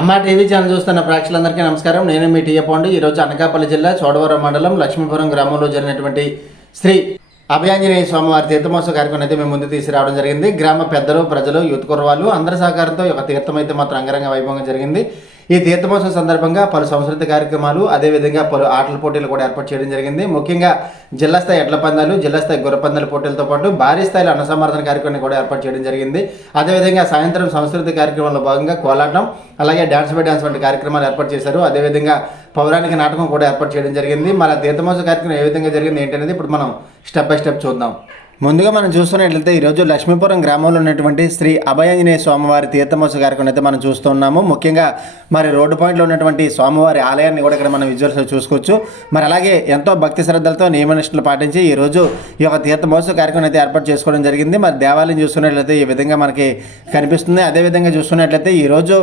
అమ్మా TV channel చూస్తున్న ప్రేక్షకులందరికీ నమస్కారం. నేను మీ టీఏ పాండు. ఈరోజు అనకాపల్లి జిల్లా చోడవరం మండలం లక్ష్మీపురం గ్రామంలో జరిగినటువంటి శ్రీ అభయాంజనేయ స్వామివారి తీర్థమోత్సవ కార్యక్రమం అయితే మేము ముందు తీసుకురావడం జరిగింది. గ్రామ పెద్దలు, ప్రజలు, యూత్ కుర్రవాళ్ళు అందరి సహకారంతో ఒక తీర్థం అయితే మాత్రం అంగరంగ వైభవంగా జరిగింది. ఈ తీర్థమోత్సవం సందర్భంగా పలు సాంస్కృతిక కార్యక్రమాలు, అదేవిధంగా పలు ఆటల పోటీలు కూడా ఏర్పాటు చేయడం జరిగింది. ముఖ్యంగా జిల్లా స్థాయి ఎడ్ల పందాలు, జిల్లా స్థాయి గుర్ర పందాల పోటీలతో పాటు భారీ స్థాయిలో అన్నసంవర్ధన కార్యక్రమాన్ని కూడా ఏర్పాటు చేయడం జరిగింది. అదేవిధంగా సాయంత్రం సాంస్కృతిక కార్యక్రమంలో భాగంగా కోలాటం, అలాగే డాన్స్ బై డాన్స్ వంటి కార్యక్రమాలు ఏర్పాటు చేశారు. అదేవిధంగా పౌరాణిక నాటకం కూడా ఏర్పాటు చేయడం జరిగింది. మన తీర్థమోత్సవ కార్యక్రమం ఏ విధంగా జరిగింది ఏంటనేది ఇప్పుడు మనం స్టెప్ బై స్టెప్ చూద్దాం. ముందుగా మనం చూస్తున్నట్లయితే ఈరోజు లక్ష్మీపురం గ్రామంలో ఉన్నటువంటి శ్రీ అభయాంజనేయ స్వామివారి తీర్థమోత్సవ కార్యక్రమం అయితే మనం చూస్తున్నాము. ముఖ్యంగా మరి రోడ్డు పాయింట్లో ఉన్నటువంటి స్వామివారి ఆలయాన్ని కూడా ఇక్కడ మనం విజువల్స్లో చూసుకోవచ్చు. మరి అలాగే ఎంతో భక్తి శ్రద్ధలతో నియమనిష్టలు పాటించి ఈరోజు ఈ యొక్క తీర్థమోత్సవ కార్యక్రమం అయితే ఏర్పాటు చేసుకోవడం జరిగింది. మరి దేవాలయం చూసుకున్నట్లయితే ఈ విధంగా మనకి కనిపిస్తుంది. అదేవిధంగా చూసుకున్నట్లయితే ఈరోజు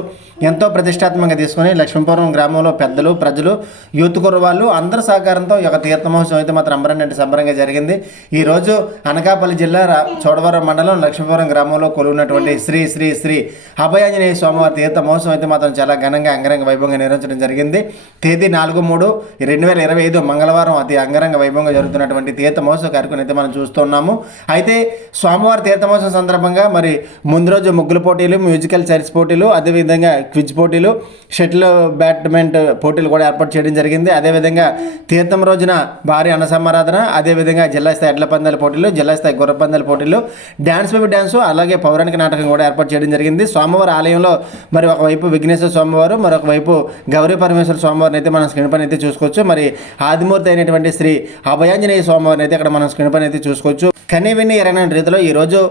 ఎంతో ప్రతిష్టాత్మకంగా తీసుకుని లక్ష్మీపురం గ్రామంలో పెద్దలు, ప్రజలు, యూత్ కుర్రవాళ్ళు అందరి సహకారంతో ఈ యొక్క తీర్థమోత్సవం అయితే మాత్రం సంబరంగా జరిగింది. ఈరోజు అనకాపల్లి జిల్లా చోడవరం మండలం లక్ష్మీపురం గ్రామంలో కొలువున్నటువంటి శ్రీ శ్రీ శ్రీ అభయాంజనేయ స్వామివారి తీర్థ మహోత్సవం అయితే మాత్రం చాలా ఘనంగా అంగరంగ వైభవంగా నిర్వహించడం జరిగింది. తేదీ 4/3/2025 మంగళవారం అతి అంగరంగ వైభవంగా జరుగుతున్నటువంటి తీర్థ మహోత్సవ కార్యక్రమం అయితే మనం చూస్తున్నాము. అయితే స్వామివారి తీర్థ మహోత్సవం సందర్భంగా మరి ముందు రోజు ముగ్గుల పోటీలు, మ్యూజికల్ చైర్స్ పోటీలు, అదేవిధంగా క్విజ్ పోటీలు, షటిల్ బ్యాడ్మింట్ పోటీలు కూడా ఏర్పాటు చేయడం జరిగింది. అదేవిధంగా తీర్థం రోజున భారీ అన్నసమారాధన, అదేవిధంగా జిల్లా స్థాయి ఎడ్ల పందాల పోటీలు, జిల్లా స్థాయి గుర్ర పందాల పోటీలు, డాన్స్ బేబీ డాన్స్, అలాగే పౌరాణిక నాటకం కూడా ఏర్పాటు చేయడం జరిగింది. స్వామివారి ఆలయంలో మరి ఒకవైపు విఘ్నేశ్వర స్వామివారు, మరొక వైపు గౌరీ పరమేశ్వర స్వామివారిని అయితే మనం స్క్రీన్ పైన అయితే చూసుకోవచ్చు. మరి ఆదిమూర్తి అయినటువంటి శ్రీ అభయాంజనేయ స్వామివారిని అయితే ఇక్కడ మనం స్క్రీన్ పైన అయితే చూసుకోవచ్చు. కన్నీ విన్ని ఎరగని రీతిలో ఈరోజు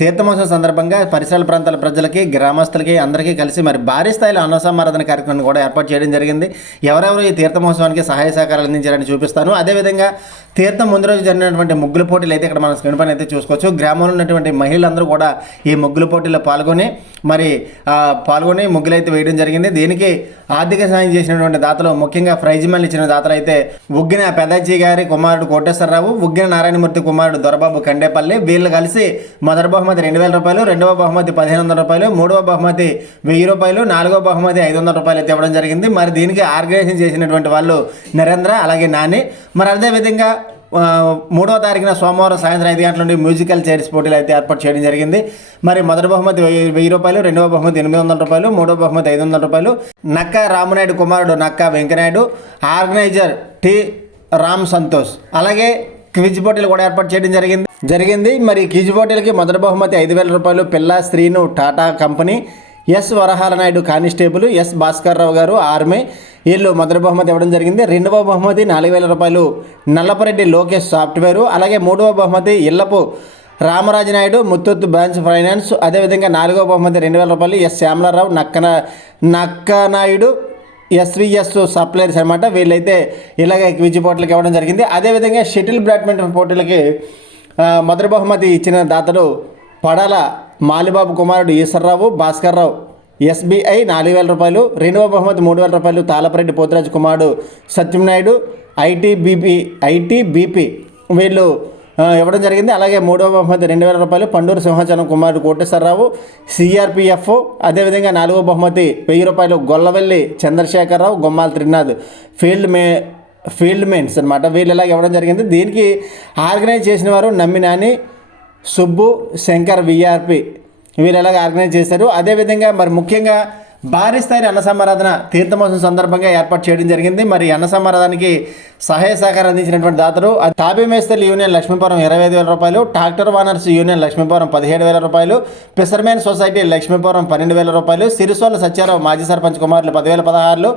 తీర్థమోత్సవం సందర్భంగా పరిసర ప్రాంతాల ప్రజలకి, గ్రామస్తులకి అందరికీ కలిసి మరి భారీ స్థాయిలో అన్నసంవర్ధన కార్యక్రమాన్ని కూడా ఏర్పాటు చేయడం జరిగింది. ఎవరెవరు ఈ తీర్థమోత్సవానికి సహాయ సహకారాలు అందించారని చూపిస్తాను. అదేవిధంగా తీర్థం ముందు రోజు జరిగినటువంటి ముగ్గుల పోటీలు అయితే ఇక్కడ మనం స్క్రీన్ పైన అయితే చూసుకోవచ్చు. గ్రామంలో ఉన్నటువంటి మహిళలందరూ కూడా ఈ ముగ్గుల పోటీలో పాల్గొని ముగ్గులు అయితే వేయడం జరిగింది. దీనికి ఆర్థిక సాయం చేసినటువంటి దాతలు, ముఖ్యంగా ప్రైజ్ మనీ ఇచ్చిన దాతలు అయితే ఉగ్గిన పెదజ్జి గారి కుమారుడు కోటేశ్వరరావు, ఉగ్గిన నారాయణమూర్తి కుమారుడు దొరబాబు కండేపల్లి, వీళ్ళు కలిసి మొదటి బహుమతి 2,000 రూపాయలు, రెండవ బహుమతి 1,500 రూపాయలు, మూడవ బహుమతి 1,000 రూపాయలు, నాలుగవ బహుమతి 500 రూపాయలు అయితే ఇవ్వడం జరిగింది. మరి దీనికి ఆర్గనైజేషన్ చేసినటువంటి వాళ్ళు నరేంద్ర, అలాగే నాని. మరి అదేవిధంగా 3వ తారీఖున సోమవారం సాయంత్రం 5 గంటల నుండి మ్యూజికల్ చైర్స్ పోటీలు అయితే ఏర్పాటు చేయడం జరిగింది. మరి మొదటి బహుమతి 1,000 రూపాయలు, రెండవ బహుమతి 800 రూపాయలు, మూడవ బహుమతి 500 రూపాయలు. నక్క రామనాయుడు కుమారుడు నక్క వెంకనాయుడు, ఆర్గనైజర్ టి రామ్ సంతోష్. అలాగే క్విజ్ పోటీలు కూడా ఏర్పాటు చేయడం జరిగింది. మరి క్విజ్ పోటీలకి మొదటి బహుమతి 5,000 రూపాయలు Pilla Srinu Tata company, S Varahala Naidu constable, S Bhaskar Rao గారు ఆర్మీ, వీళ్ళు మొదటి బహుమతి ఇవ్వడం జరిగింది. రెండవ బహుమతి 4,000 రూపాయలు నల్లపరెడ్డి లోకేష్ సాఫ్ట్వేరు, అలాగే మూడవ బహుమతి ఇళ్లపు రామరాజనాయుడు ముత్తూత్ బ్రాంచ్ ఫైనాన్స్, అదేవిధంగా నాలుగవ బహుమతి 2,000 రూపాయలు ఎస్ శ్యామలారావు నక్కనాయుడు ఎస్విఎస్ సప్లైర్స్ అనమాట. వీళ్ళైతే ఇలాగే క్విజ్ పోటీలకు ఇవ్వడం జరిగింది. అదేవిధంగా షటిల్ బ్యాడ్మింటన్ పోటీలకి మొదటి బహుమతి ఇచ్చిన దాతలు పడాల మాలిబాబు కుమారుడు ఈశ్వరరావు భాస్కర్రావు ఎస్బీఐ 4,000 రూపాయలు, రెండవ బహుమతి 3,000 రూపాయలు తాళపరెడ్డి పోతురాజు కుమారుడు సత్యంనాయుడు ఐటీబీపీ వీళ్ళు ఇవ్వడం జరిగింది. అలాగే మూడవ బహుమతి 2,000 రూపాయలు పండూరు సింహాచలం కుమారుడు కోటేశ్వరరావు సిఆర్పిఎఫ్. అదేవిధంగా నాలుగవ బహుమతి 1,000 రూపాయలు గొల్లవెల్లి చంద్రశేఖరరావు, గొమ్మాల త్రినాథ్ ఫీల్డ్ మెయిన్స్ అనమాట. వీళ్ళు ఇలాగ ఇవ్వడం జరిగింది. దీనికి ఆర్గనైజ్ చేసిన వారు నమ్మినాని సుబ్బు శంకర్ విఆర్పి, వీళ్ళు ఎలాగ ఆర్గనైజ్ చేశారు. అదేవిధంగా మరి ముఖ్యంగా భారీ స్థాయి అన్నసమారాధన తీర్థమోత్సవం సందర్భంగా ఏర్పాటు చేయడం జరిగింది. మరి అన్నసమారాధనకి సహాయ సహకారం అందించినటువంటి దాతలు తాబీ మేస్తల్ యూనియన్ లక్ష్మీపురం 25,000 రూపాయలు, ట్రాక్టర్ వానర్స్ యూనియన్ లక్ష్మీపురం 17,000 రూపాయలు, ఫిషర్మెన్ సొసైటీ లక్ష్మీపురం 12,000 రూపాయలు, సిరిసోల సత్యారావు మాజీ సర్పంచ్ కుమారులు 10,016,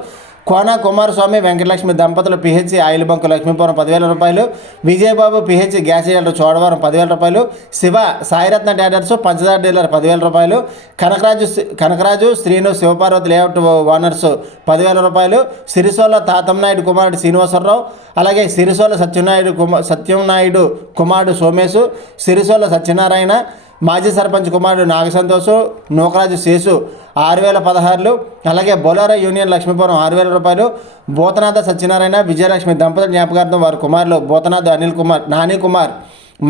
కోన కుమారస్వామి వెంకటలక్ష్మి దంపతులు పిహెచ్ ఆయిల్ బంకు లక్ష్మీపురం 10,000 రూపాయలు, Vijaya Babu pH gas dealer Chodavaram 10,000 రూపాయలు, శివ సాయిరత్న డేటర్స్ పంచదార డీలర్ 10,000 రూపాయలు, కనకరాజు శ్రీను శివపార్వతి లేఅవుట్ ఓనర్స్ 10,000 రూపాయలు, సిరిసోల తాతంనాయుడు కుమారుడు శ్రీనివాసరావు, అలాగే సిరిసోల సత్యంనాయుడు కుమారుడు సోమేశు, సిరిసోల సత్యనారాయణ మాజీ సర్పంచ్ కుమారుడు నాగసంతోషు, నూకరాజు శేషు 6,016, అలాగే బొలారా యూనియన్ లక్ష్మీపురం 6,000 రూపాయలు, భూతనాథ సత్యనారాయణ విజయలక్ష్మి దంపతుల జ్ఞాపకార్థం వారి కుమారులు భూతనాథ్ నాని కుమార్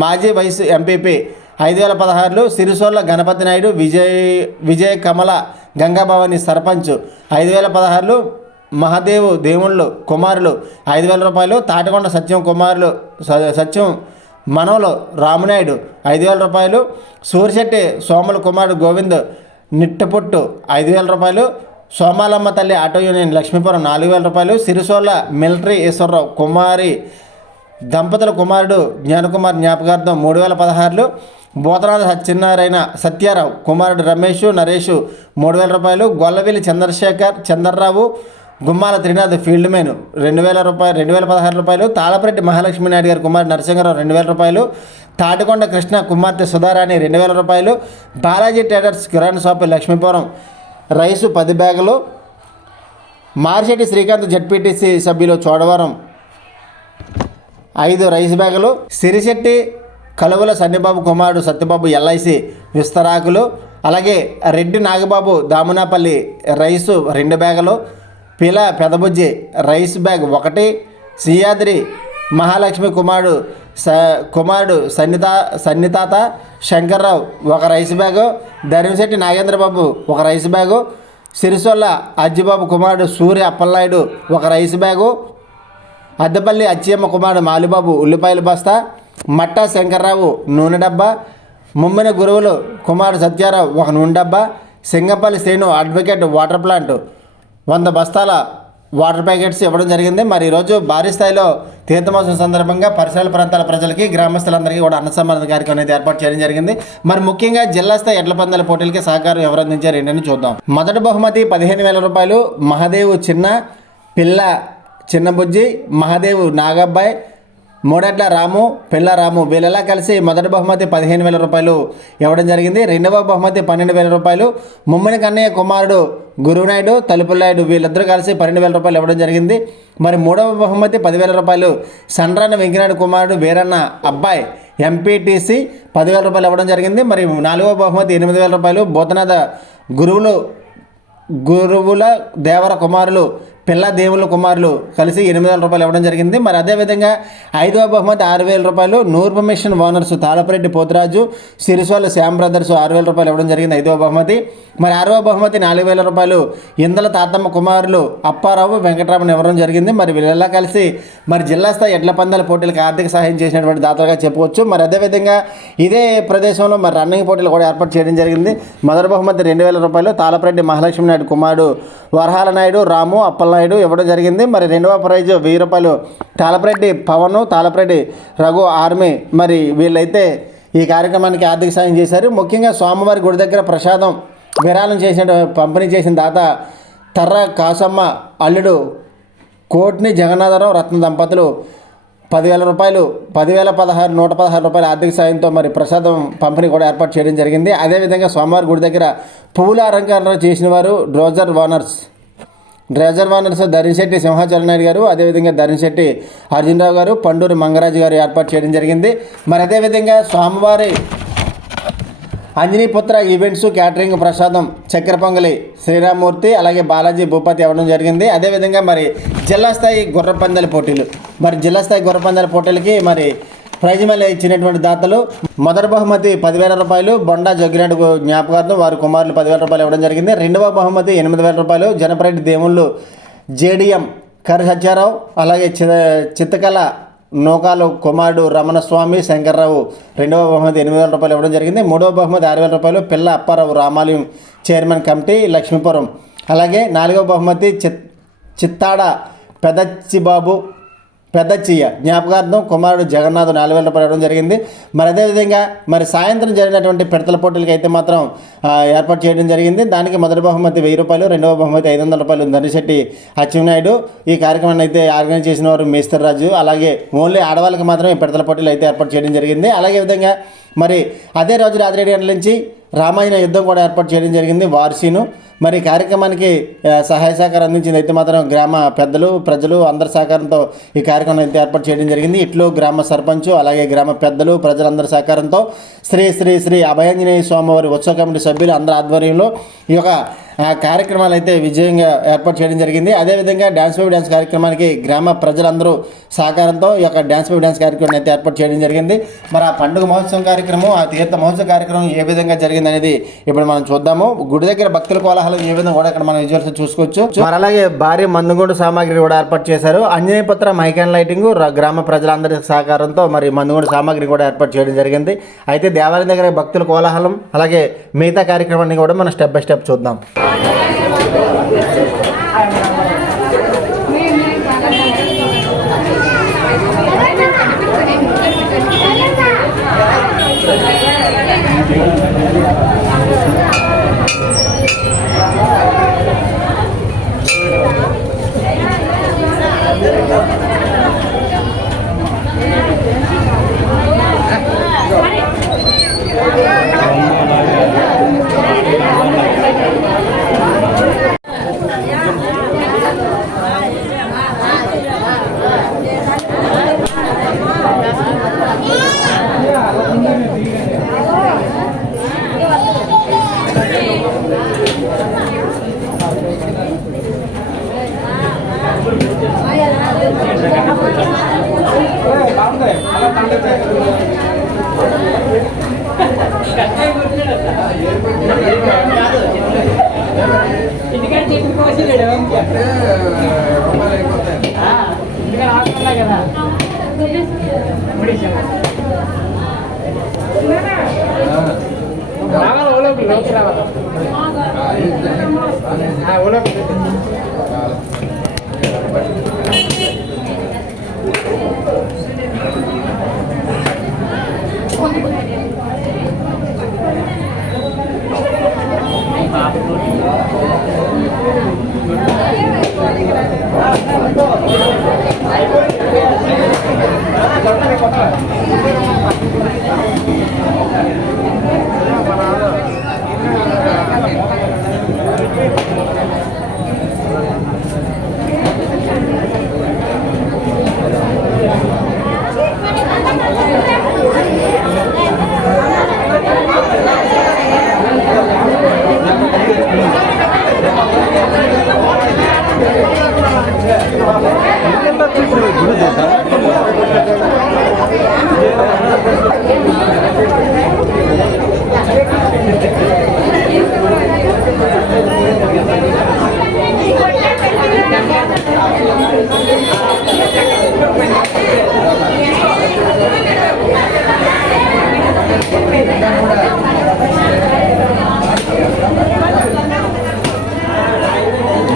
మాజీ వైస్ ఎంపీపీ 5,016 సిరిసోళ్ళ గణపతి నాయుడు విజయ కమల గంగాభవాని సర్పంచ్ 5,016 మహాదేవు దేవుళ్ళు కుమారులు 5,000 రూపాయలు, తాటికొండ సత్యం మనవలు రామనాయుడు 5,000 రూపాయలు, సూరిశెట్టి సోముల కుమారుడు గోవింద్ నిట్టపొట్టు 5,000 రూపాయలు, సోమాలమ్మ తల్లి ఆటో యూనియన్ లక్ష్మీపురం 4,000 రూపాయలు, సిరిసోళ్ళ మిలిటరీ ఈశ్వరరావు కుమారి దంపతుల కుమారుడు జ్ఞానకుమార్ జ్ఞాపకార్థం 3,016, బోతనాథ సత్యారావు కుమారుడు రమేష్ నరేష్ 3,000 రూపాయలు, గొల్లవిల్లి చంద్రరావు గుమ్మాల త్రినాథ్ ఫీల్డ్ మెన్ 2,16 రూపాయలు, తాళపరెడ్డి మహాలక్ష్మి నాయుడు గారి కుమారుడు నరసింహరావు 2,000 రూపాయలు, తాటికొండ కృష్ణ కుమార్తె సుధారాణి 2,000 రూపాయలు, బాలాజీ ట్రేడర్స్ కిరాణా షాపు లక్ష్మీపురం రైసు 10 బ్యాగులు, మార్షెట్టి శ్రీకాంత్ జడ్పీటీసీ సభ్యులు చోడవరం 5 రైస్ బ్యాగులు, సిరిశెట్టి కలువల సన్నిబాబు కుమారుడు సత్యబాబు ఎల్ఐసి విస్తరాకులు, అలాగే రెడ్డి నాగబాబు దామునాపల్లి రైసు 2 బ్యాగులు, పిల పెదబుజ్జి రైస్ బ్యాగ్ 1, సియాద్రి మహాలక్ష్మి కుమారుడు సన్నితాత Shankarrao 1 rice bag, Dharmasetti Nagendrababu 1 rice bag, Sirisolla Ajjibabu కుమారుడు సూర్య అప్పలనాయుడు 1 రైస్ బ్యాగు, అద్దపల్లి అచ్చియమ్మ కుమారుడు మాలిబాబు ఉల్లిపాయల బస్తా, మట్టా శంకర్రావు నూనె డబ్బా, ముమ్మిన గురువులు కుమారుడు సత్యారావు 1 నూనె డబ్బా, Singapalli Srinu advocate water plant 100 బస్తాల వాటర్ ప్యాకెట్స్ ఇవ్వడం జరిగింది. మరి ఈరోజు భారీ స్థాయిలో తీర్థమాసం సందర్భంగా పరిసరాల ప్రాంతాల ప్రజలకి గ్రామస్తులందరికీ కూడా అన్న సంబరణ కార్యక్రమం అనేది ఏర్పాటు చేయడం జరిగింది. మరి ముఖ్యంగా జిల్లా స్థాయి ఎడ్ల పందాల పోటీలకి సహకారం ఎవరు అందించారు ఏంటని చూద్దాం. మొదటి బహుమతి 15,000 రూపాయలు మహాదేవు పిల్ల చిన్నబుజ్జి మహాదేవు నాగబ్బాయి మూడెడ్ల రాము పిల్ల రాము వీళ్ళలా కలిసి మొదటి బహుమతి 15,000 రూపాయలు ఇవ్వడం జరిగింది. రెండవ బహుమతి 12,000 రూపాయలు ముమ్మిని కన్నయ్య కుమారుడు గురునాయుడు తలుపునాయుడు వీళ్ళిద్దరూ కలిసి 12,000 రూపాయలు ఇవ్వడం జరిగింది. మరి మూడవ బహుమతి 10,000 రూపాయలు సండ్రాన వెంకనాయుడు కుమారుడు వీరన్న అబ్బాయి ఎంపీటీసీ 10,000 రూపాయలు ఇవ్వడం జరిగింది. మరి నాలుగవ బహుమతి 8,000 రూపాయలు బోతనాథ గురువుల దేవర కుమారులు పిల్ల దేవుళ్ళ కుమారులు కలిసి 8,000 రూపాయలు ఇవ్వడం జరిగింది. మరి అదేవిధంగా 5వ బహుమతి 6,000 రూపాయలు నూర్పు machine owners Talapareddy Poturaju Sirisolla Shyam brothers 6,000 రూపాయలు ఇవ్వడం జరిగింది 5వ బహుమతి. మరి 6వ బహుమతి 4,000 రూపాయలు ఇందల తాతమ్మ కుమారులు అప్పారావు వెంకటరామన్ ఇవ్వడం జరిగింది. మరి వీళ్ళెలా కలిసి మరి జిల్లా స్థాయి ఎడ్ల పందాల పోటీలకు ఆర్థిక సహాయం చేసినటువంటి దాతలుగా చెప్పుకోవచ్చు. మరి అదేవిధంగా ఇదే ప్రదేశంలో మరి రన్నింగ్ పోటీలు కూడా ఏర్పాటు చేయడం జరిగింది. మొదటి బహుమతి 2,000 రూపాయలు తాళపరెడ్డి మహాలక్ష్మి నాయుడు కుమారుడు వరహాల నాయుడు రాము అప్పలనాయుడు ఇవ్వడం జరిగింది. మరి రెండవ ప్రైజ్ 1,000 రూపాయలు తాళపరెడ్డి పవన్ తాళపరెడ్డి రఘు ఆర్మీ మరి వీళ్ళైతే ఈ కార్యక్రమానికి ఆర్థిక సాయం చేశారు. ముఖ్యంగా స్వామివారి గుడి దగ్గర ప్రసాదం విరాళం పంపిణీ చేసిన దాత తర్ర కాసమ్మ అల్లుడు కోట్ని జగన్నాథరావు రత్న దంపతులు 10,000 రూపాయలు 116 రూపాయల ఆర్థిక సాయంతో మరి ప్రసాదం పంపిణీ కూడా ఏర్పాటు చేయడం జరిగింది. అదేవిధంగా స్వామివారి గుడి దగ్గర పువ్వుల అలంకరణ చేసిన వారు డ్రోజర్ వానర్స్ ధరింశెట్టి సింహాచల నాయుడు గారు, అదేవిధంగా ధరింశెట్టి అర్జునరావు గారు, పండూరి మంగరాజు గారు ఏర్పాటు చేయడం జరిగింది. మరి అదేవిధంగా స్వామివారి అంజనీపుత్ర ఈవెంట్స్ క్యాటరింగ్ ప్రసాదం చక్కెర పొంగలి శ్రీరామ్మూర్తి అలాగే బాలాజీ భూపతి ఇవ్వడం జరిగింది. అదేవిధంగా మరి జిల్లా స్థాయి గుర్రపందాల పోటీలు పోటీలకి మరి ప్రైజ్ మనీ ఇచ్చినటువంటి దాతలు మొదటి బహుమతి 10,000 రూపాయలు బొండా జగ్గిరెడ్డి జ్ఞాపకార్థం వారి కుమారులు 10,000 రూపాయలు ఇవ్వడం జరిగింది. రెండవ బహుమతి 8,000 రూపాయలు జనపరెడ్డి దేవుళ్ళు జేడిఎం కరి సత్యారావు అలాగే చిత్తకల నూకాలు కుమారుడు రమణస్వామి శంకర్రావు రెండవ బహుమతి 8,000 రూపాయలు ఇవ్వడం జరిగింది. మూడవ బహుమతి 6,000 రూపాయలు పిల్ల అప్పారావు రామాలయం చైర్మన్ కమిటీ లక్ష్మీపురం. అలాగే నాలుగవ బహుమతి చిత్తాడ పెద్దచ్చియ్య జ్ఞాపకార్థం కుమారుడు జగన్నాథ్ 4,000 రూపాయలు ఇవ్వడం జరిగింది. మరి అదేవిధంగా మరి సాయంత్రం జరిగినటువంటి పిడతల పోటీలకి అయితే మాత్రం ఏర్పాటు చేయడం జరిగింది. దానికి మొదటి బహుమతి 1,000 రూపాయలు రెండవ బహుమతి 500 రూపాయలు ధనిశెట్టి అచ్చెన్నాయుడు. ఈ కార్యక్రమాన్ని అయితే ఆర్గనైజ్ చేసిన వారు మేస్తర్ రాజు. అలాగే ఓన్లీ ఆడవాళ్ళకి మాత్రం ఈ పిడతల పోటీలు అయితే ఏర్పాటు చేయడం జరిగింది. అలాగే విధంగా మరి అదే రోజు రాత్రి 7 గంటల నుంచి రామాయణ యుద్ధం కూడా ఏర్పాటు చేయడం జరిగింది వార్షీను. మరి కార్యక్రమానికి సహాయ సహకారం అందించింది అయితే మాత్రం గ్రామ పెద్దలు ప్రజలు అందరి సహకారంతో ఈ కార్యక్రమం అయితే ఏర్పాటు చేయడం జరిగింది. ఇట్లు గ్రామ సర్పంచ్ అలాగే గ్రామ పెద్దలు ప్రజలందరి సహకారంతో శ్రీ శ్రీ శ్రీ అభయాంజనేయ స్వామివారి ఉత్సవ కమిటీ సభ్యులు అందరి ఆధ్వర్యంలో ఈ యొక్క కార్యక్రమాలు అయితే విజయంగా ఏర్పాటు చేయడం జరిగింది. అదేవిధంగా డ్యాన్స్ బేబీ డ్యాన్స్ కార్యక్రమానికి గ్రామ ప్రజలందరూ సహకారంతో ఈ యొక్క డ్యాన్స్ బేబీ డ్యాన్స్ కార్యక్రమం అయితే ఏర్పాటు చేయడం జరిగింది. మరి ఆ పండుగ మహోత్సవం కార్యక్రమం, ఆ తీర్థ మహోత్సవ కార్యక్రమం ఏ విధంగా జరిగింది అనేది ఇప్పుడు మనం చూద్దాము. గుడి దగ్గర భక్తుల కోలాహలం ఏ విధంగా కూడా ఇక్కడ మనం విజువల్స్ చూసుకోవచ్చు. మరి అలాగే భారీ మందుగుండు సామాగ్రి కూడా ఏర్పాటు చేశారు. అంజనీపుత్ర మైక్ అండ్ లైటింగ్ గ్రామ ప్రజలందరి సహకారంతో మరి మందుగుండు సామాగ్రి కూడా ఏర్పాటు చేయడం జరిగింది. అయితే దేవాలయం దగ్గర భక్తుల కోలాహలం అలాగే మిగతా కార్యక్రమాన్ని కూడా మనం స్టెప్ బై స్టెప్ చూద్దాం.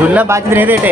दुल्ला बातचीत नहीं देते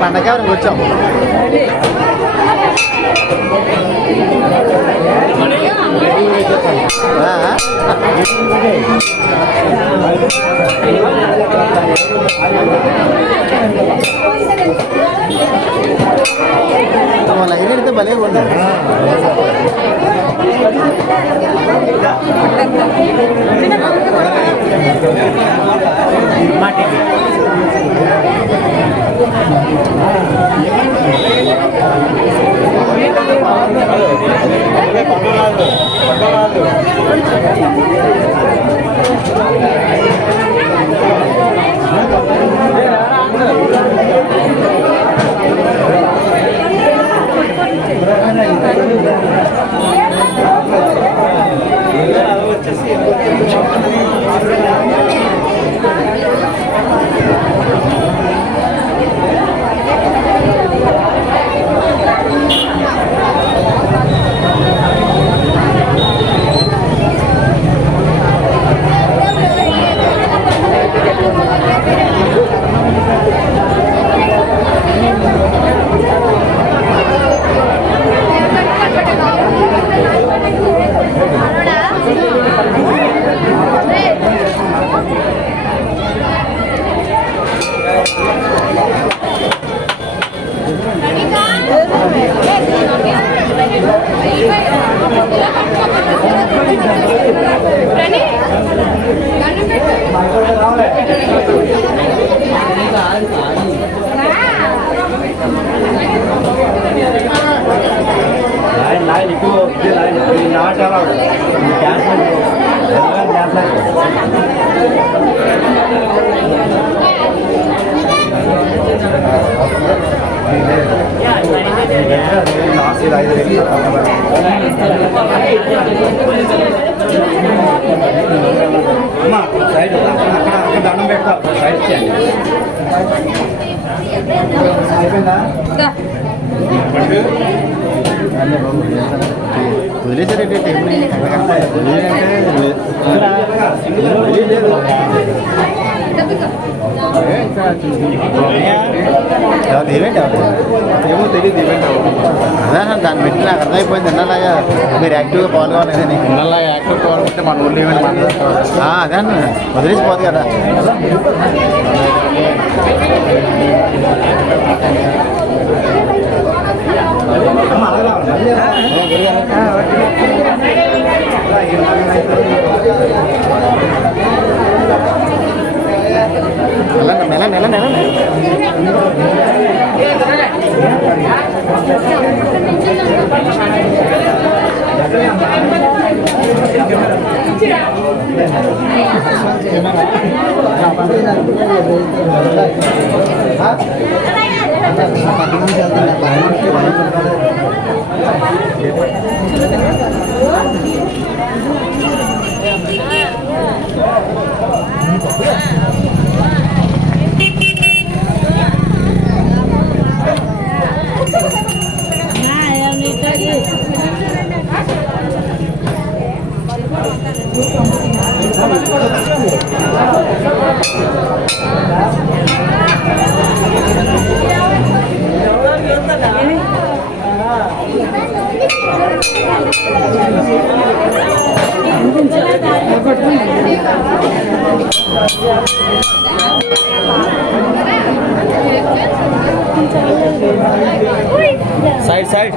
పండగ వచ్చాం. లైన్ ఎడితే భలే ఉంది. వదిలేసారంటే ఏమో తెలియదు. అదే దాన్ని పెట్టి నాకు అర్థమైపోయింది. ఎన్నలాగా మీరు యాక్టివ్గా పాల్గొవాలి కదా. ఎన్నలాగా యాక్టివ్ పాల్గొంటే మన ఊళ్ళో ఏమైనా అదే అన్న వదిలేసిపోదు కదా. నెల నెల నెల साइड साइड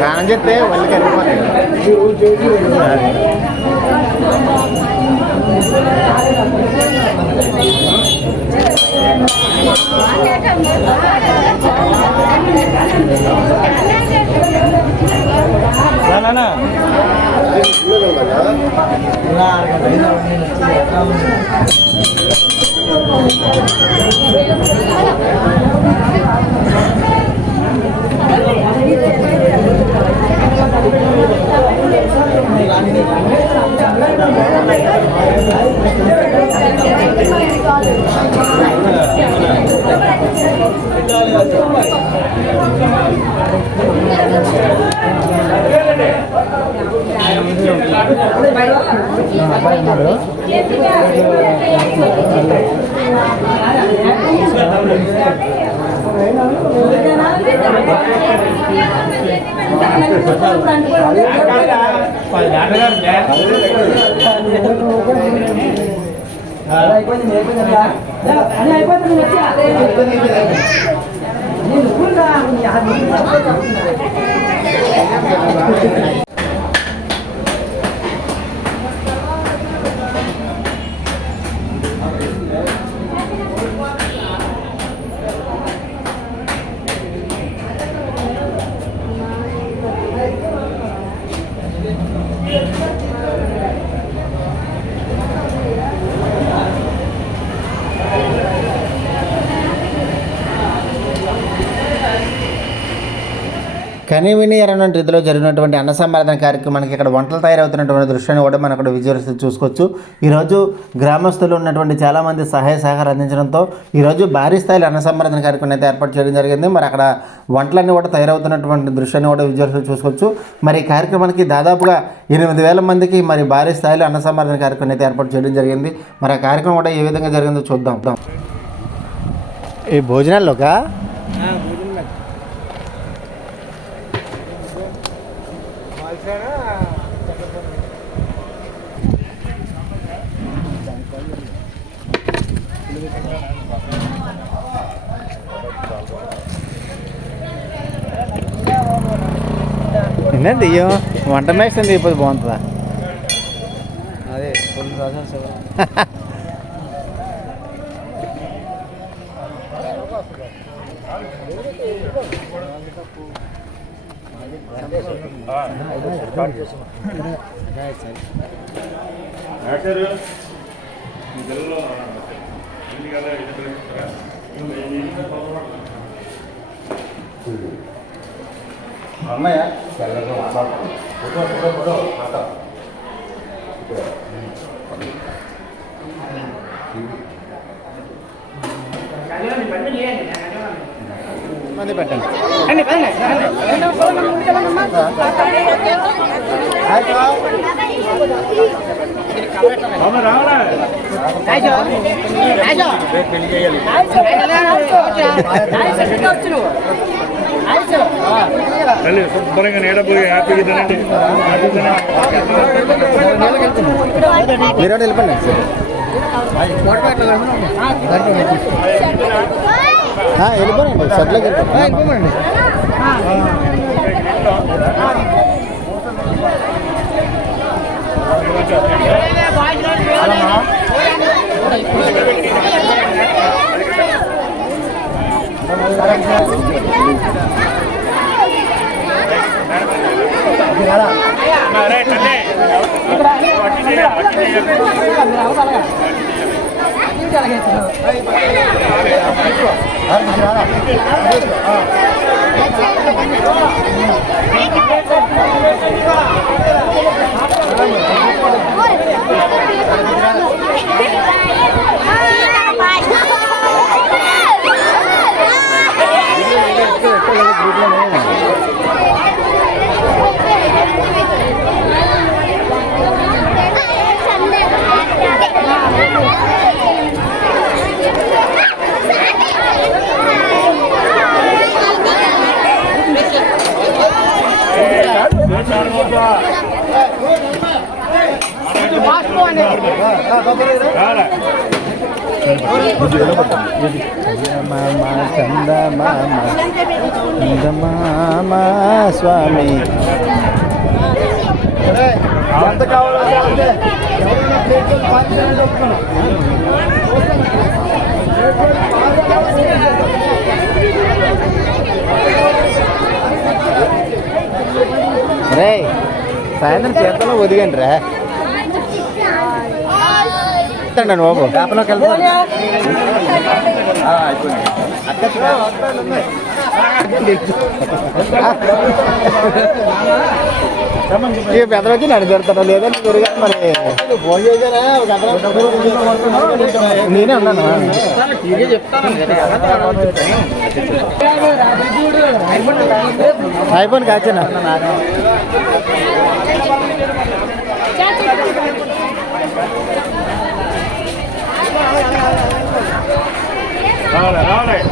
గానం చెప్తే వాళ్ళకి కనివిని ఎరనంటి రీతిలో జరిగినటువంటి అన్న సంబరాధన కార్యక్రమానికి ఇక్కడ వంటలు తయారవుతున్నటువంటి దృశ్యాన్ని కూడా మనం అక్కడ విజువల్స్ చూసుకోవచ్చు. ఈరోజు గ్రామస్తులు ఉన్నటువంటి చాలామంది సహాయ సహకారం అందించడంతో ఈరోజు భారీ స్థాయిలో అన్న సంబరాధన కార్యక్రమం అయితే ఏర్పాటు చేయడం జరిగింది. మరి అక్కడ వంటలన్నీ కూడా తయారవుతున్నటువంటి దృశ్యాన్ని కూడా విజువల్స్ చూసుకోవచ్చు. మరి ఈ కార్యక్రమానికి దాదాపుగా 8,000 మందికి మరి భారీ స్థాయిలో అన్న సంబరాధన కార్యక్రమం అయితే ఏర్పాటు చేయడం జరిగింది. మరి ఆ కార్యక్రమం కూడా ఏ విధంగా జరిగిందో చూద్దాం. ఈ భోజనాల్లోకా ఏంటండి వంట మేస్తుంది ఇప్పుడు బాగుంటుందా? అదే ఫుల్ రసం అమ్మయ్య మంది పెట్టండి. శుభ్రంగా నీడపోయి హ్యాపీగా తినండి. మీరు వెళ్ళిపోండి. వెళ్ళిపోండి సట్లకి వెళ్ళిపోండి. చందమామ స్వామి ఎంత కావాలంటే రే సాయంత్రం చేతలో ఒదిగండి రా బాబు పేపర్లోకి వెళ్తాను. ఇక పెద్ద వచ్చి నన్ను పెడతాను లేదని గురిగా మరి ఫోన్ చేశారా నేనే ఉన్నాను. అయిపోయింది కాచనా రావాలి.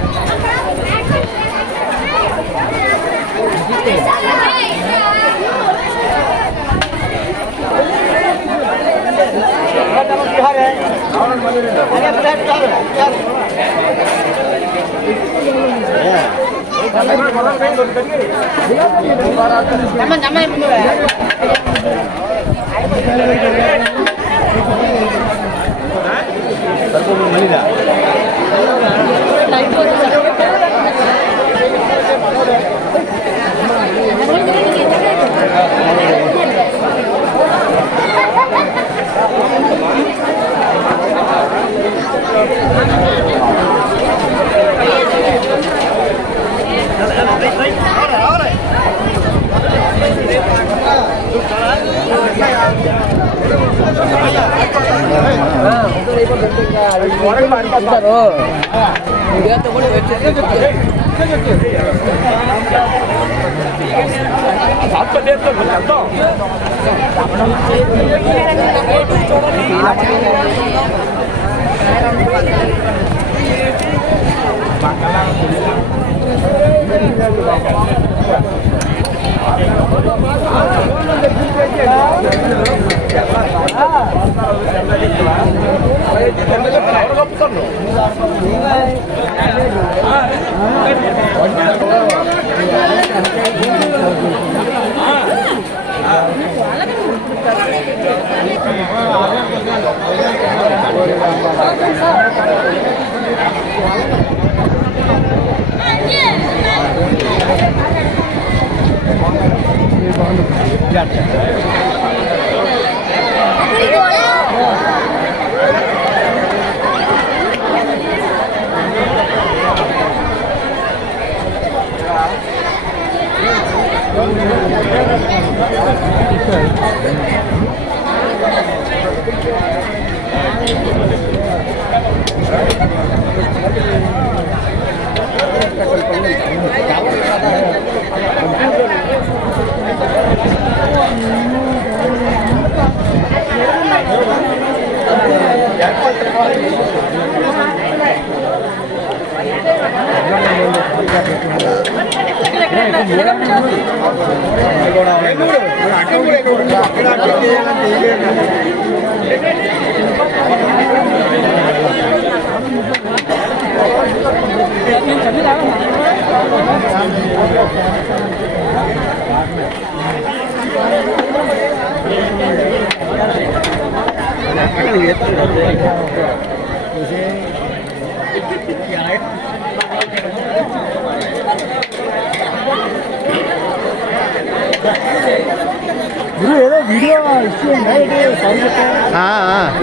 గురు ఏదో వీడియో ఇచ్చేయండి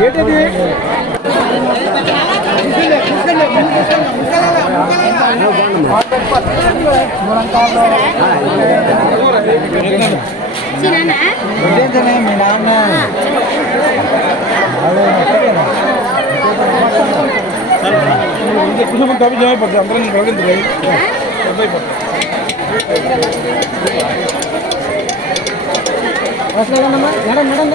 ఏంటిది మీ నాన్న कभी जमा पड़ते अंदर मैडम मैडम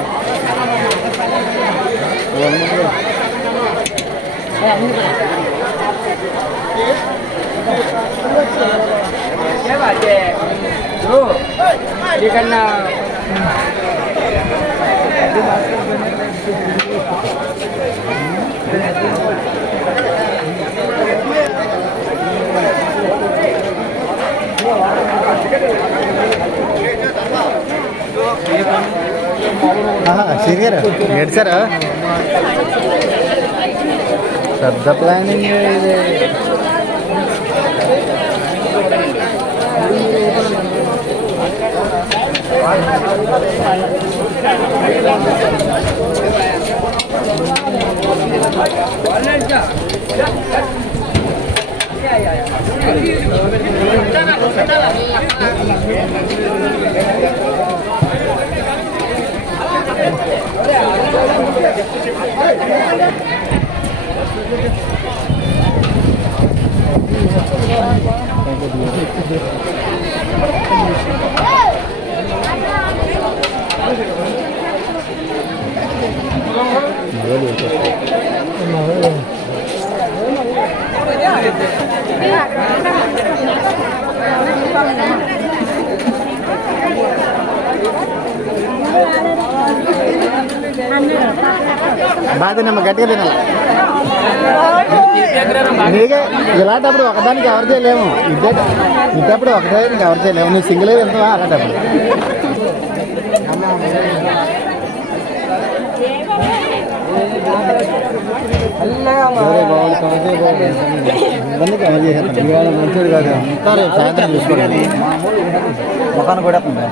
సీనియర్ ఏంటి సార్ పెద్ద ప్లానింగ్ ఇది బాగా తినమ్మా గట్టిగా తినాలి నీకే ఇలాంటప్పుడు ఒకదానికి ఎవరు చేయలేము ఇద్దప్పుడు ఒకదానికి ఎవరు చేయలేము నువ్వు సింగిల్ వెళ్తావా అలాంటప్పుడు మంచిది కాదు సాయంత్రం చూసుకోండి ముఖాన్ని కూడా పండగ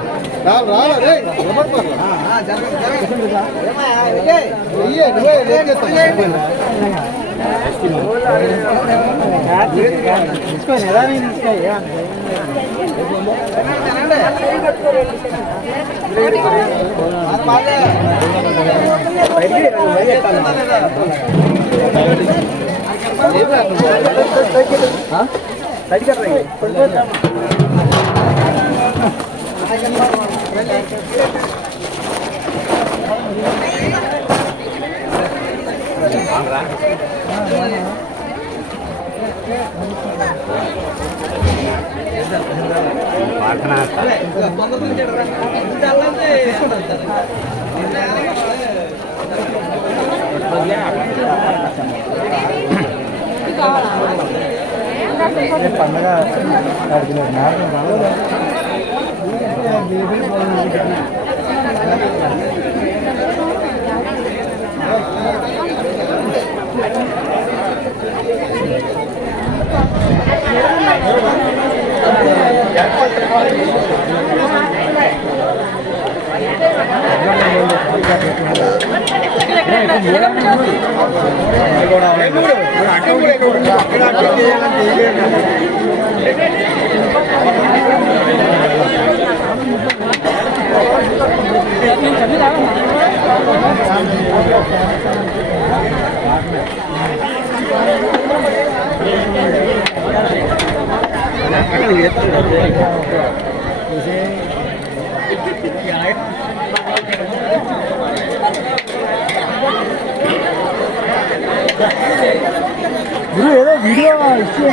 గురు ఏదో వీడియో ఇష్యూ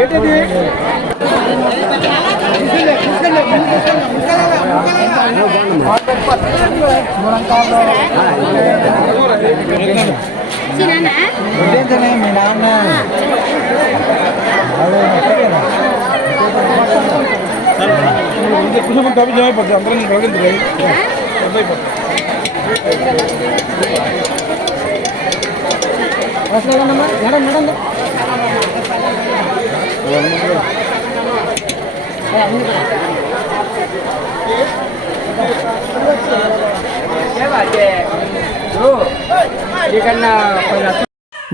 ఏంటిది మీ నాన్న కవి జమైపోతుంది అందరం కలిగింది మేడం మేడం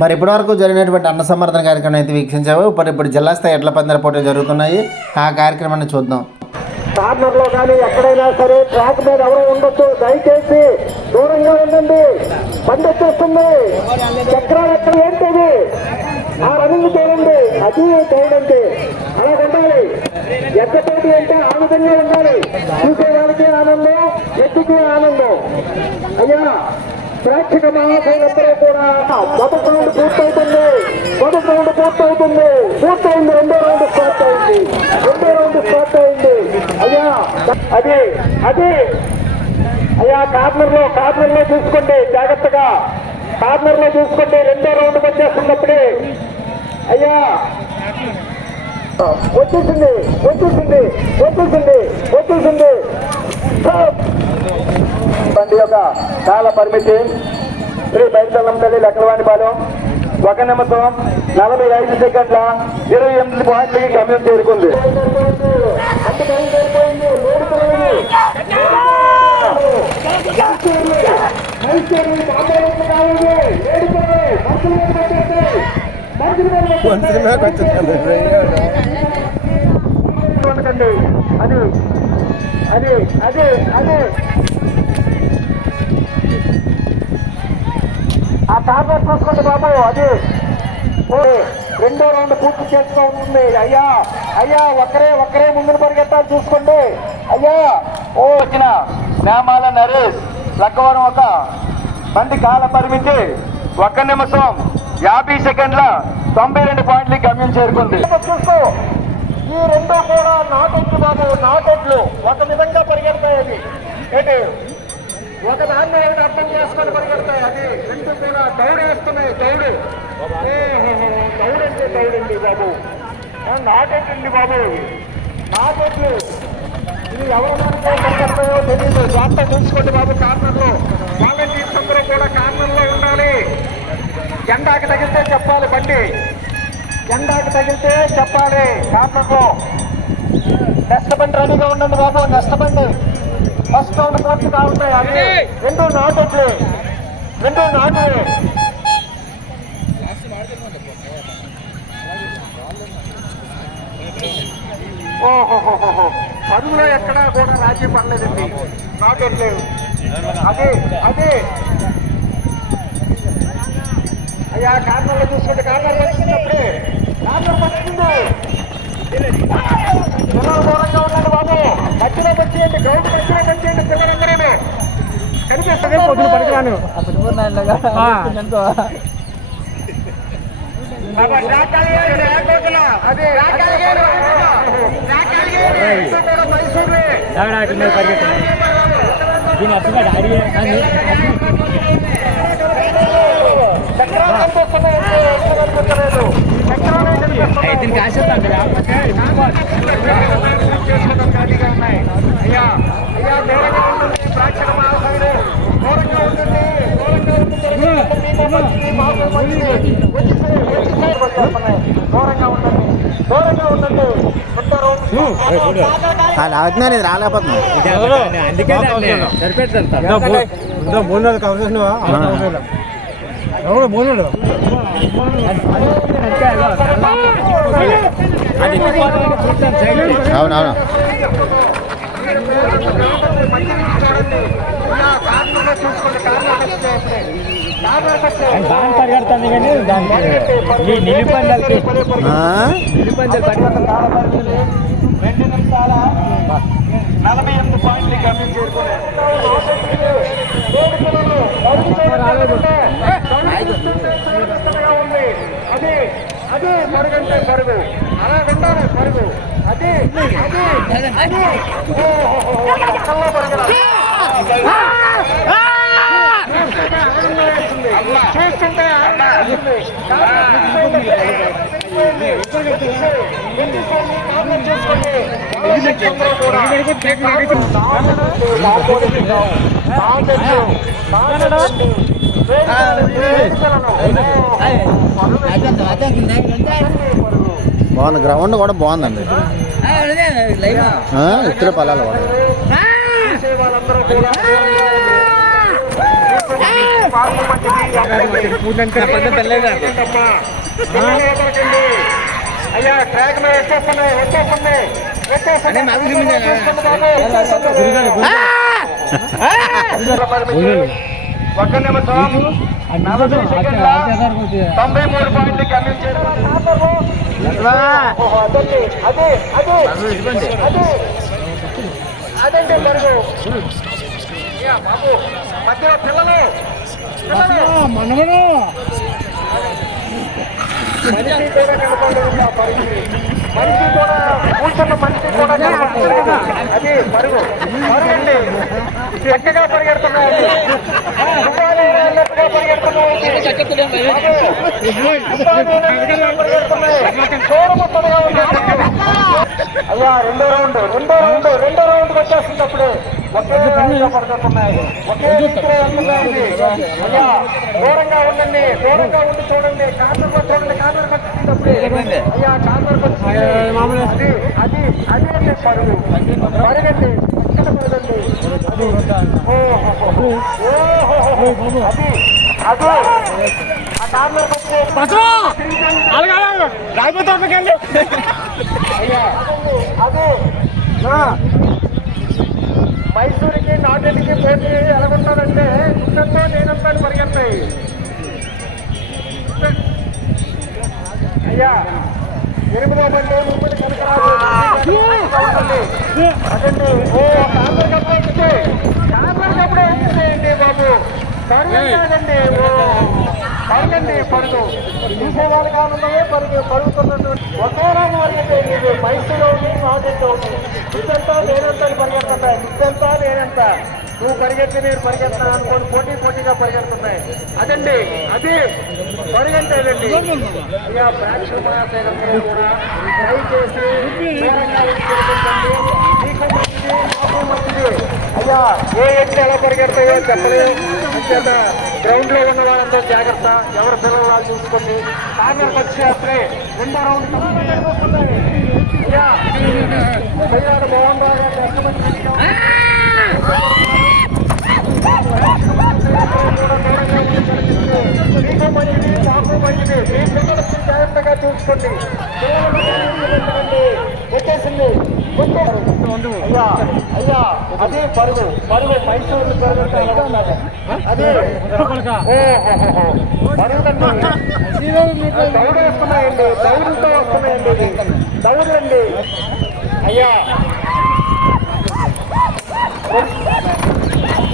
మరి ఇప్పటివరకు జరిగినటువంటి అన్న సమర్థన కార్యక్రమం అయితే వీక్షించావు. ఇప్పుడు జిల్లా స్థాయి ఎడ్ల పందాల పోటీలు జరుగుతున్నాయి. ఆ కార్యక్రమాన్ని చూద్దాం. కార్నర్లో కానీ ఎక్కడైనా సరే ట్రాక్ మీద ఎవరు ఉండొచ్చు, దయచేసి దూరంగా ఉండండి. బండి వచ్చేస్తుంది, చక్రాలు ఎక్కడ ఏంటిది ఆ రన్నింగ్ చేయండి, అది చేయండి. అలా ఉండాలి. ఎక్కతోటి అంటే ఆ విధంగా ఉండాలి. చూసేవాళ్ళకి ఆనందం, ఎత్తుకి ఆనందం. అయ్యా ప్రేక్షక మహాశైలందరూ కూడా మొదటి రౌండ్ పూర్తవుతుంది. పూర్తయింది. రెండో రౌండ్ స్టార్ట్ అయింది. అయ్యా అదే అయ్యా కార్నర్లో చూసుకోండి, జాగ్రత్తగా కార్నర్లో చూసుకోండి. రెండో రౌండ్ వచ్చేస్తున్నప్పుడే అయ్యా వచ్చేసింది. బండి యొక్క కాల పరిమితి శ్రీ బయలుదేరంపల్లి లక్కలవాణిపాలెం 1 నిమిషం 45 సెకండ్ల 28 పాయింట్లకి గమ్యం చేరుకుంది. అదే ఆ టార్గెట్ చూసుకోండి బాబు. అది రెండో రౌండ్ పూర్తి చేస్తూ ఉంటుంది. అయ్యా ఒక్కరే ముందుకు పరిగెత్తాలి చూసుకోండి. అయ్యా వచ్చిన శ్యామాల నరేష్ లక్కవరం ఒక బండి కాల పరిమితి 1 నిమిషం 50 సెకండ్ల 92 పాయింట్లకి గమ్యం చేరుకుంది. చూస్తూ ఈ రెండు కూడా నాటెట్లు బాబు, నాటెట్లు ఒక విధంగా పరిగెడతాయి. అది ఏంటి ఒక దాన్ని ఏమైనా అర్థం చేసుకొని పరిగెడతాయి. అది రెండు కూడా దౌడేస్తున్నాయి. దౌడండి బాబు, నాటెట్లండి బాబు, నాటెట్లు. ఇది ఎవరైనా పరిగెడతాయో తెలియదు. జాగ్రత్త చూసుకోండి బాబు. కార్నర్లో వాలంటీర్స్ అందరూ కూడా కార్నర్లో ఉండాలి. ఎండాకి తగిలితే చెప్పాలి బండి, కార్నర్లో. నెక్స్ట్ బండి రెడీగా ఉండండి బాబు. నెక్స్ట్ బండి ఫస్ట్ రౌండ్ పూర్తి కావుతాయి. అది రెండు నాటులే. ఓహోహోహో పరుగులో ఎక్కడా కూడా రాజీ పడలేదండి. నాటెట్లేదు. అదే అయ్యా కార్నర్లో చూసుకుంటే కార్నర్ వచ్చినప్పుడే కార్నర్ పడుతుంది. పిల్లలు దూరంగా ఉండండి బాబు. మధ్యలోకి వచ్చేయండి, గ్రౌండ్ మధ్యలోకి వచ్చేయండి. పిల్లలందరూ కనిపిస్తుంది. పొద్దున పనికిరాను అజ్ఞాని రాలేకపోతున్నా. అందుకే సరిపెడతాను. బోనాలు కవర్ చేసినవా? ఎవరు బోనాడు అవునవును. బాగా పరిగెడుతుంది కానీ నిలిపందలకి 2 నిమిషాల 48 పాయింట్లు గమ్యం చేరుకున్నారు. అది పరుగంటే పరుగు అలా ఉండాలి పరుగు అది అది అది పక్కల్లో పరుగురా చూస్తుంటే బాగుంది, గ్రౌండ్ కూడా బాగుందండి. ఇతర పొలాలు కూడా వాళ్ళందరూ కూడా అయ్యా ట్రాక్ మీద వచ్చేస్తున్నాయి ఒక్క నిమిషం 40 సెకండ్ల 93 పాయింట్లకి అందించారు. అదండి మరుగు బాబు మధ్య పిల్లలు మనమను మనిషి కూడా కనపడలేదు ఆ పరిస్థితి. మనిషి కూడా కూర్చున్న మనిషి కూడా కనపడలేదు. అది పరుగు పరుగండి చక్కగా పరిగెడుతున్నాయండి. అయ్యా రెండో రౌండ్ వచ్చేస్తుంది. అప్పుడే ఒకే పడుతున్నాయి, ఒకే రీతిలో వెళ్తున్నాయి. అయ్యా దూరంగా ఉండండి, దూరంగా ఉండి చూడండి. కార్నర్ చూడండి, కార్నర్ వచ్చింది అప్పుడే. అయ్యా కార్నర్ వచ్చింది. అది అది అంటే పరుగు పరుగండి, పక్కన పరుగండి. అది అదే ఆ కార్నర్ అయ్యా అదే మైసూరుకి నాటికి పోటీ ఎలాగుంటారంటే ఇంతంతో నేనంతా పరిగెత్తాయి. అయ్యా 8వ బండి ముమ్మడి కనకరాజు అదండి. ఓ కార్నర్ కప్పుడే వేసేయండి బాబు, పరుగండి. ఓ పరుగండి పరుగు చూసేవాళ్ళు కానున్నాయే పరుగుతున్నట్టు ఒకేలా పరిగెత్తే మైసూరు ఉంది, నాటిలో ఉంది. ఇదంతా నేనంతా పరిగెడుతున్నాయి, ఇదంతా నేనంత నువ్వు పరిగెత్తి నేను పరిగెత్తా అనుకోని పోటీగా పరిగెడుతున్నాయి. అదండి అది పరిగెత్తే అదండి. ఇక ప్రేక్షక మహాశైలందరూ కూడా ట్రై చేసి దూరంగా తిరుగుతుందండి. మీకు మంచిది, మాకు మంచిది. అయ్యా ఏ ఎట్లు ఎలా పరిగెడతాయో చెప్పలేదు. అంచేత గ్రౌండ్ లో ఉన్న వాళ్ళంతా జాగ్రత్త, ఎవరి పిల్లలు వాళ్ళు చూసుకోండి. కార్నర్కి వచ్చేస్తే రెండో రౌండ్ మోహన్ రావు గారు మీకు మంచిది, మాకు మంచిది. మీ పిల్లలకి జాగ్రత్తగా చూసుకోండి. వచ్చేసింది అయ్యా అయ్యా అదే పరుగు మైసూరు పరుగు అదే పరుగుండి. దౌడు వస్తున్నాయండి, దౌడులతో వస్తున్నాయండి, దౌడులండి. అయ్యా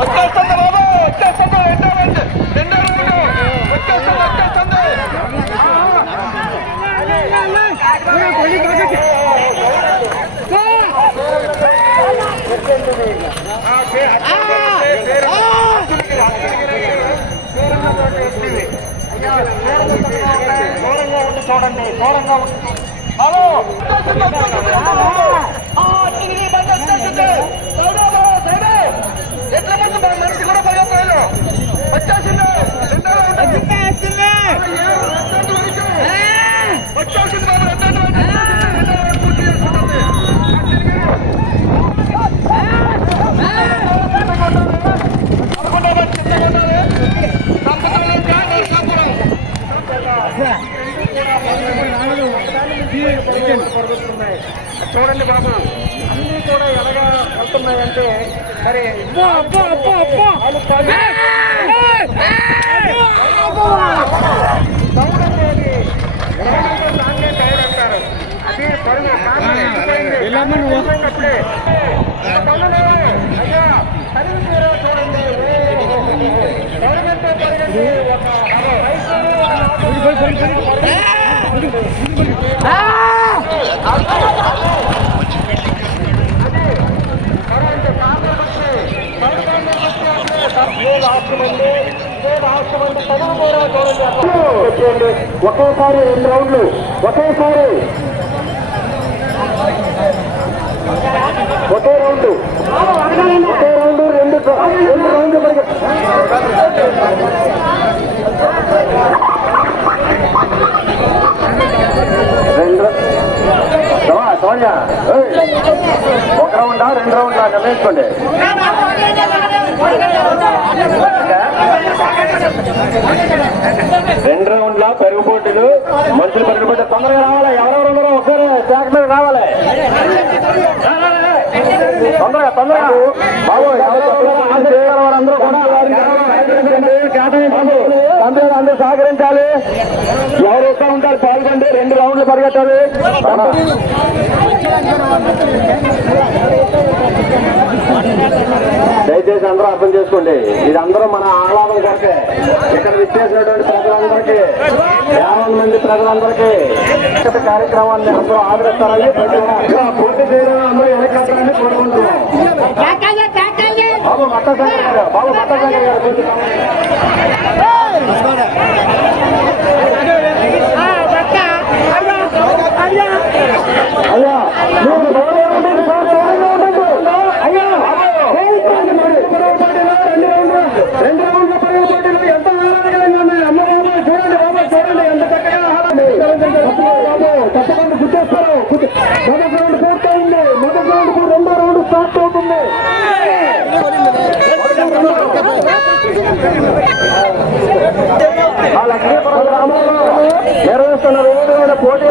వచ్చేస్తుంది బాబు, వచ్చేస్తుంది. రెండో వచ్చేస్తుంది. దూరంగా ఉండి చూడండి, దూరంగా ఉండి. ఎట్లా మనిషి కూడా పరిగెత్తారు. వచ్చేసింది వచ్చేసింది చూడండి బాబు, అన్నీ కూడా ఎలాగా వెళ్తున్నాయంటే మరి దాన్నే టైర్ అంటారు. అది పరుగు అప్పుడే అయ్యా పరుగు తీరు చూడండి. పరుగంటే పరిగెత్తి ఒకేసారి 2 రౌండ్లు ఒకే రౌండ్ 2 రౌండ్లు ఒక రౌండా 2 రౌండ్లా నిర్ణయించుకోండి. 2 రౌండ్ల పెరుగు పోటీలు, మనుషులు పెరుగు పోటీ తొందరగా రావాలి. ఎవరెవరు ఒకసారి ట్రాక్ మీద రావాలి. తొందరగా బాబు అందరూ కూడా అందరూ సహకరించాలి. ఎవరు ఎక్కడ ఉంటారు పాల్గొండి. 2 రౌండ్లు పరిగెట్టాలి. దయచేసి అందరూ అర్థం చేసుకోండి. ఇది అందరూ మన ఆహ్లాదం కొరకే. ఇక్కడ విచ్చేసినటువంటి ప్రజలందరికీ, 50 మంది ప్రజలందరికీ కార్యక్రమాన్ని అందరూ ఆదరిస్తారని పూర్తి చేయడం అందరూ ఎన్నికలని కోరుకుంటున్నాం. బాబు మట్టసాగర్ గారు అయ్యా తప్పకుండా గుర్తేస్తారు. మొదటి రౌండ్ పూర్తయింది. మొదటి రౌండ్ 2వ రౌండ్ స్టార్ట్ అవుతుంది. నిర్వహిస్తున్న వివిధమైన పోటీ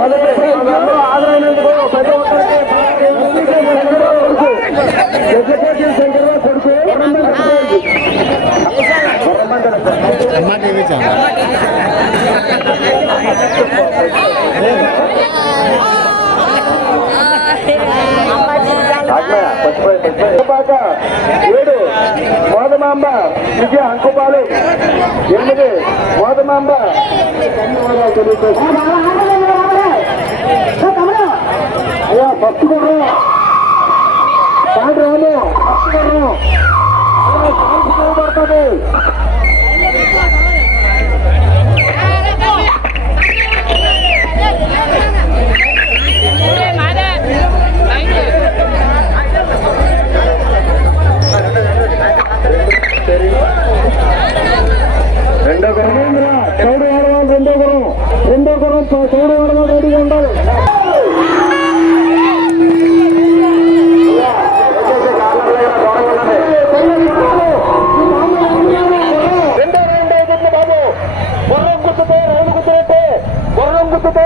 ఆదరైనందుకు ప్రతి ఒక్కరికి ఎడ్యుకేషన్ సెంటర్ లో కొడుకు ఏడు మోదమాంబ విజయ అంకుపాలు 8 మోదమాంబ. అయ్యా ఫస్ట్ గుర్రం రాము పడుతుంది. రెండో గురం చౌడు ఆడవాళ్ళు రెడీగా ఉండాలి.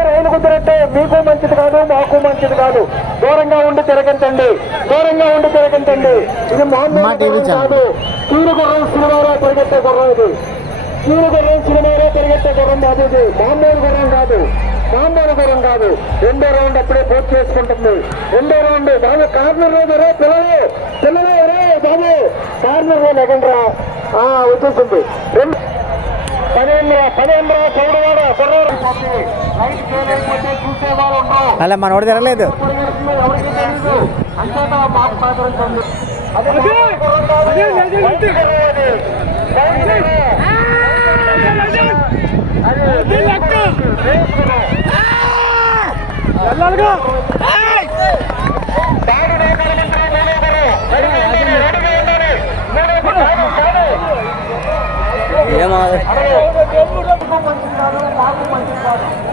రైలు కుదిరట్టే మీకు మంచిది కాదు, మాకు మంచిది కాదు. దూరంగా ఉండి తిరగండి. ఇది మామూలు కాదు. కీలుగుర్రం సినిమాలో పరిగెత్తే గుర్రం ఇది. కీలుగుర్రం సినిమాలో పరిగెత్తే గుర్రం కాదు ఇది. మామూలు గుర్రం కాదు. 2వ రౌండ్ అప్పుడే పూర్తి చేసుకుంటుంది. 2వ రౌండ్ బాబు కార్నర్ లో పిల్లలు బాబు కార్నర్ లో లెగండ్రా వచ్చేసింది. 15 చౌడవాడ చూసేవాళ్ళు అలా మనోడు తిరగలేదు. అంచేత మాకు సహకరించండి.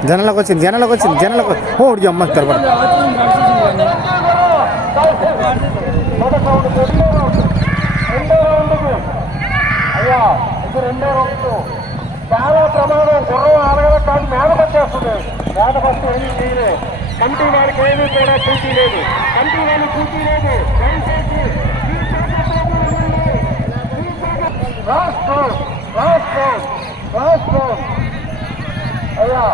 జనంలోకి వచ్చింది. ఓడి అమ్మ తెరపడ అయ్యా ఇది 2వ రౌండ్. చాలా ప్రమాదం. గుర్రం ఆడగల కాదు, మేడ పట్టేస్తుంది. మేడ పట్టు ఏమీ చేయలేదు. కంటి వాడికి ఏమీ కూడా డ్యూటీ లేదు. అయ్యా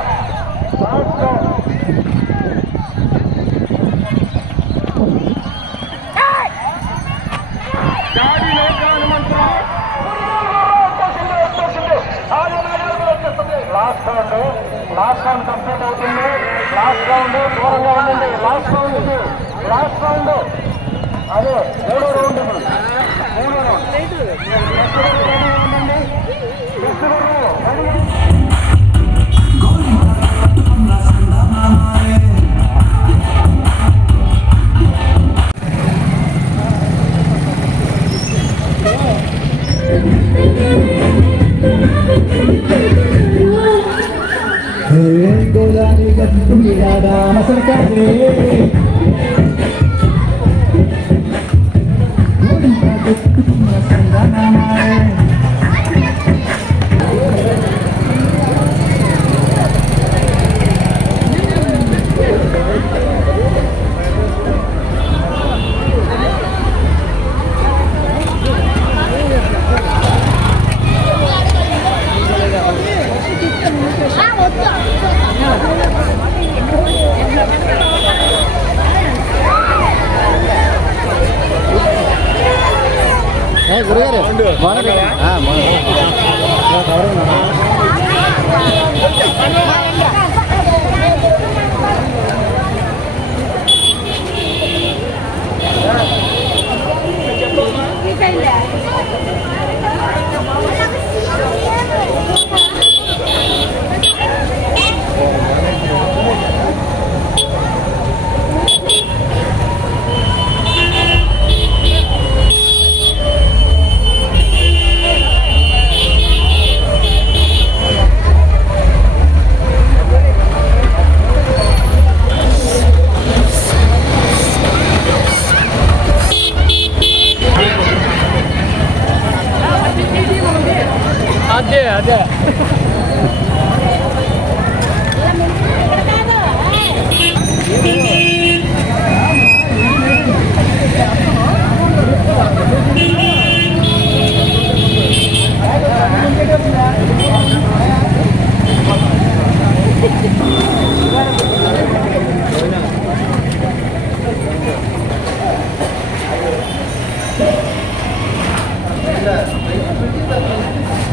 లాస్ట్ లాస్ట్ రౌండ్ కంప్లీట్ అవుతుంది. లాస్ట్ రౌండ్ దూరంగా ఉండండి. లాస్ట్ రౌండ్ ఇది. లాస్ట్ రౌండ్ అదే మూడో రౌండ్ ఉండండి.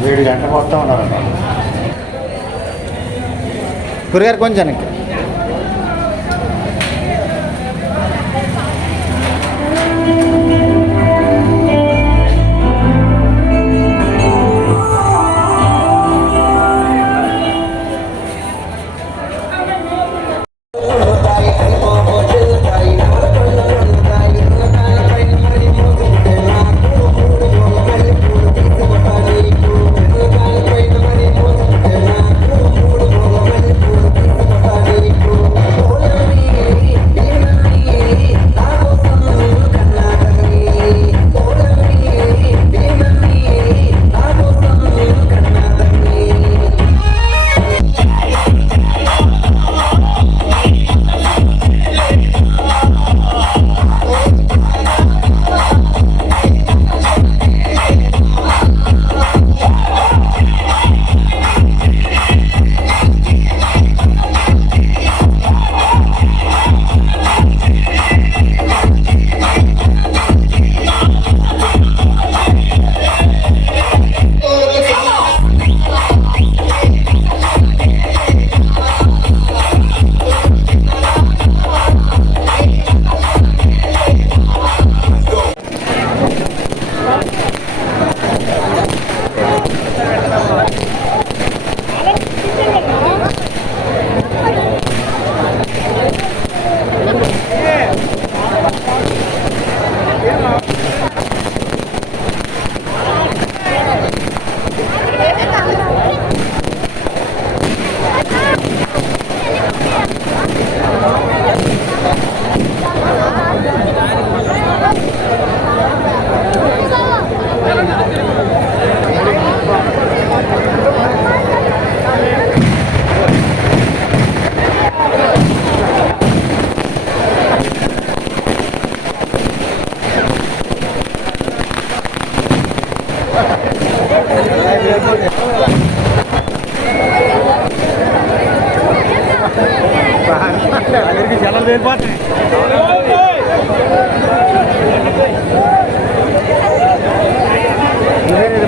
వీడి గంట మొత్తం ఉన్నారంట. కురిగారు కొంచెం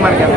మనకి ఎంత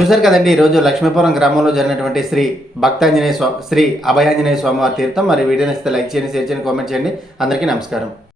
చూశారు కదండి, ఈరోజు లక్ష్మీపురం గ్రామంలో జరిగినటువంటి శ్రీ అభయాంజనేయ స్వామివారి తీర్థం. మరి వీడియోని ఇస్తే లైక్ చేయండి, షేర్ చేయండి, కామెంట్ చేయండి. అందరికీ నమస్కారం.